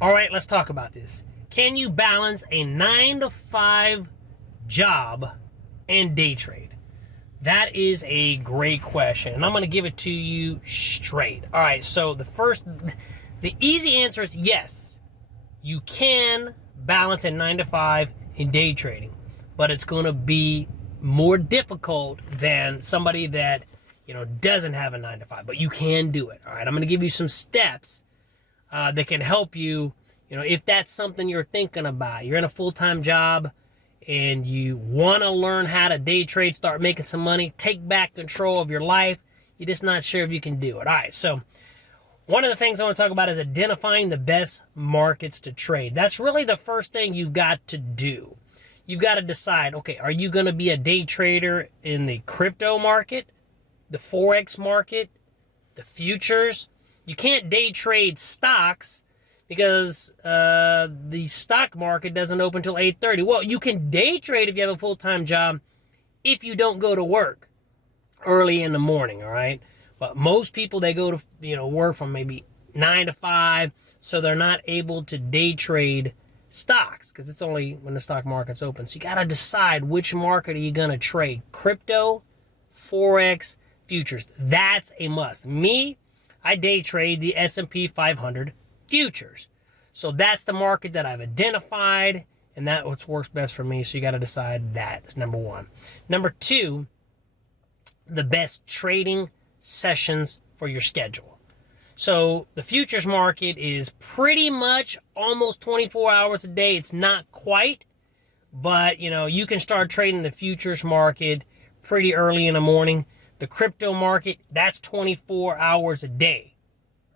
All right, let's talk about this. Can you balance a 9-to-5 job and day trade? That is a great question, and I'm going to give it to you straight. All right, so the easy answer is yes. You can balance a 9-to-5 in day trading, but it's going to be more difficult than somebody that, doesn't have a 9-to-5, but you can do it. All right, I'm going to give you some steps that can help you, if that's something you're thinking about. You're in a full-time job and you want to learn how to day trade, start making some money, take back control of your life. You're just not sure if you can do it. All right, so one of the things I want to talk about is identifying the best markets to trade. That's really the first thing you've got to do. You've got to decide, okay, are you going to be a day trader in the crypto market, the Forex market, the futures? You can't day trade stocks because the stock market doesn't open until 8:30. Well, you can day trade if you have a full-time job if you don't go to work early in the morning, all right? But most people, they go to work from maybe 9 to 5, so they're not able to day trade stocks because it's only when the stock market's open. So you got to decide which market are you going to trade: crypto, Forex, futures. That's a must. Me, I day trade the S&P 500 futures. So that's the market that I've identified, and that's what works best for me. So you got to decide that is number one. Number two, the best trading sessions for your schedule. So the futures market is pretty much almost 24 hours a day. It's not quite, but you can start trading the futures market pretty early in the morning. The crypto market, that's 24 hours a day,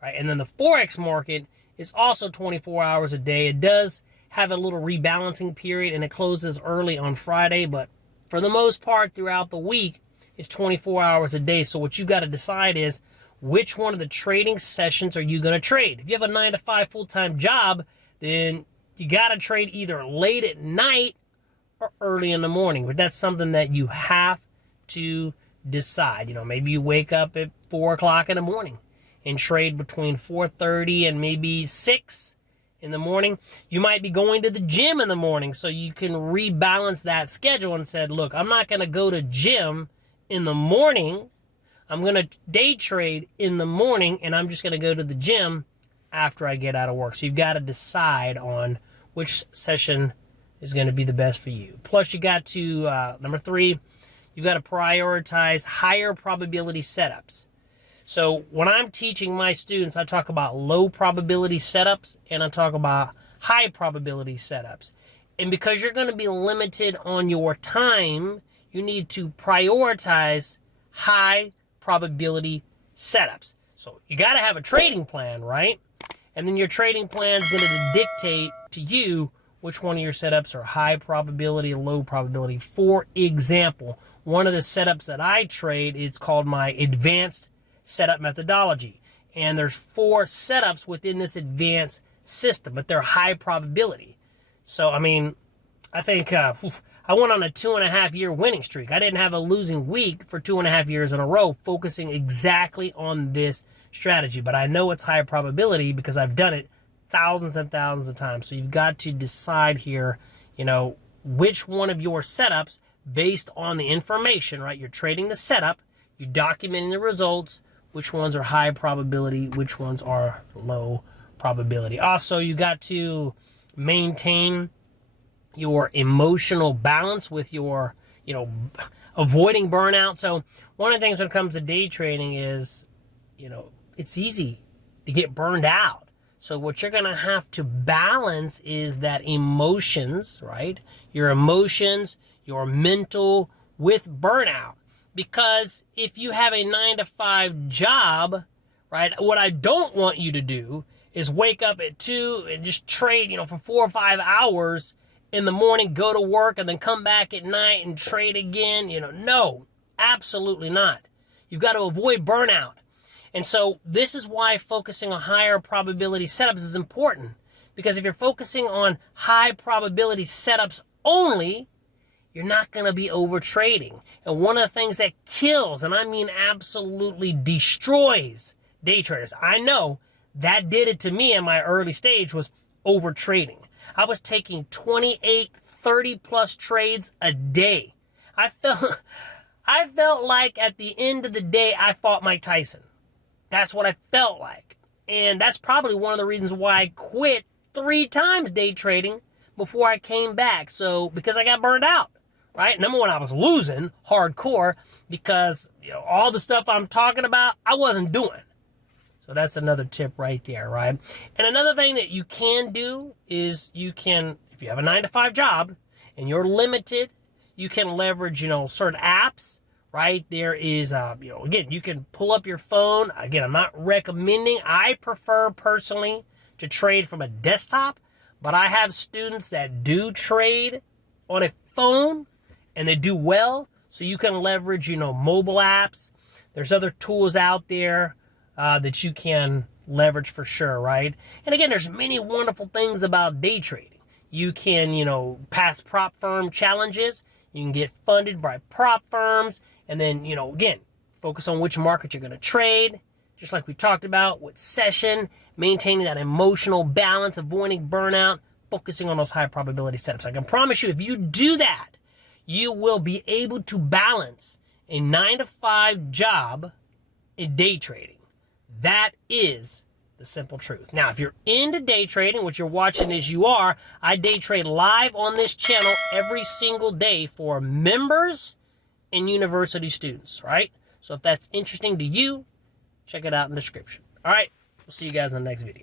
right? And then the Forex market is also 24 hours a day. It does have a little rebalancing period, and it closes early on Friday, but for the most part throughout the week, it's 24 hours a day. So what you got to decide is which one of the trading sessions are you going to trade. If you have a 9-to-5 full-time job, then you got to trade either late at night or early in the morning. But that's something that you have to decide. Maybe you wake up at 4 o'clock in the morning and trade between 4:30 and maybe 6 in the morning. You might be going to the gym in the morning, so you can rebalance that schedule and said, look, I'm not going to go to gym in the morning. I'm going to day trade in the morning, and I'm just going to go to the gym after I get out of work. So you've got to decide on which session is going to be the best for you. Plus, you got to, number three, you've got to prioritize higher probability setups. So when I'm teaching my students, I talk about low probability setups and I talk about high probability setups. And because you're going to be limited on your time, you need to prioritize high probability setups. So you got to have a trading plan, right? And then your trading plan is going to dictate to you which one of your setups are high probability, low probability. For example, one of the setups that I trade, it's called my advanced setup methodology. And there's 4 setups within this advanced system, but they're high probability. So, I think I went on a 2.5-year winning streak. I didn't have a losing week for 2.5 years in a row, focusing exactly on this strategy. But I know it's high probability because I've done it thousands and thousands of times. So you've got to decide here, which one of your setups, based on the information, right? You're trading the setup, you're documenting the results, which ones are high probability, which ones are low probability. Also, you got to maintain your emotional balance with your, avoiding burnout. So one of the things when it comes to day trading is, it's easy to get burned out. So what you're going to have to balance is that emotions, right? Your emotions, your mental with burnout. Because if you have a 9-to-5 job, right, what I don't want you to do is wake up at 2 and just trade, for 4 or 5 hours in the morning, go to work, and then come back at night and trade again. No, absolutely not. You've got to avoid burnout. And so this is why focusing on higher probability setups is important. Because if you're focusing on high probability setups only, you're not going to be overtrading. And one of the things that kills, and I mean absolutely destroys day traders, I know that did it to me in my early stage, was overtrading. I was taking 28, 30 plus trades a day. I felt like at the end of the day, I fought Mike Tyson. That's what I felt like. And that's probably one of the reasons why I quit 3 times day trading before I came back. So, because I got burned out, right? Number one, I was losing hardcore because, all the stuff I'm talking about, I wasn't doing. So that's another tip right there, right? And another thing that you can do is you can, if you have a 9-to-5 job and you're limited, you can leverage, certain apps, right? There is, again, you can pull up your phone. Again, I'm not recommending. I prefer personally to trade from a desktop, but I have students that do trade on a phone and they do well. So you can leverage, mobile apps. There's other tools out there that you can leverage for sure, right? And again, there's many wonderful things about day trading. You can, pass prop firm challenges. You can get funded by prop firms. And then, again, focus on which market you're going to trade. Just like we talked about with session, maintaining that emotional balance, avoiding burnout, focusing on those high probability setups. I can promise you, if you do that, you will be able to balance a 9-to-5 job in day trading. That is the simple truth. Now, if you're into day trading, what you're watching is I day trade live on this channel every single day for members and university students, right? So if that's interesting to you, check it out in the description. All right, we'll see you guys in the next video.